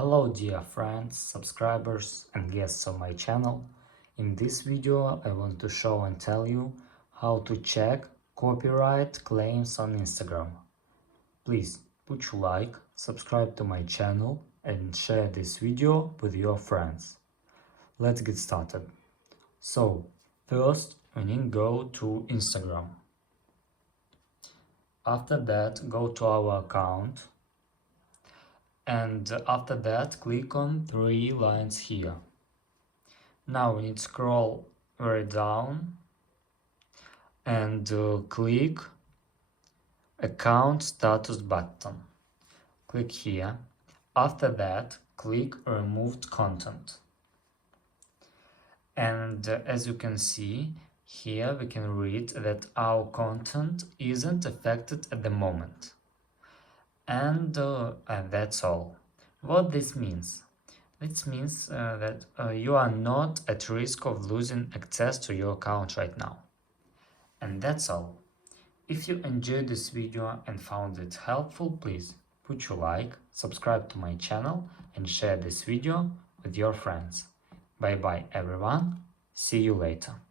Hello dear friends, subscribers and guests of my channel. In this video I want to show and tell you how to check copyright claims on Instagram. Please put your like, subscribe to my channel and share this video with your friends. Let's get started. So first we need to go to Instagram. After that go to our account. And after that, click on three lines here. Now we need to scroll very down and click account status button. Click here. After that, click removed content. And as you can see, here we can read that our content isn't affected at the moment. And that's all. What this means? This means that you are not at risk of losing access to your account right now. And that's all. If you enjoyed this video and found it helpful, please put your like, subscribe to my channel and share this video with your friends. Bye bye everyone. See you later.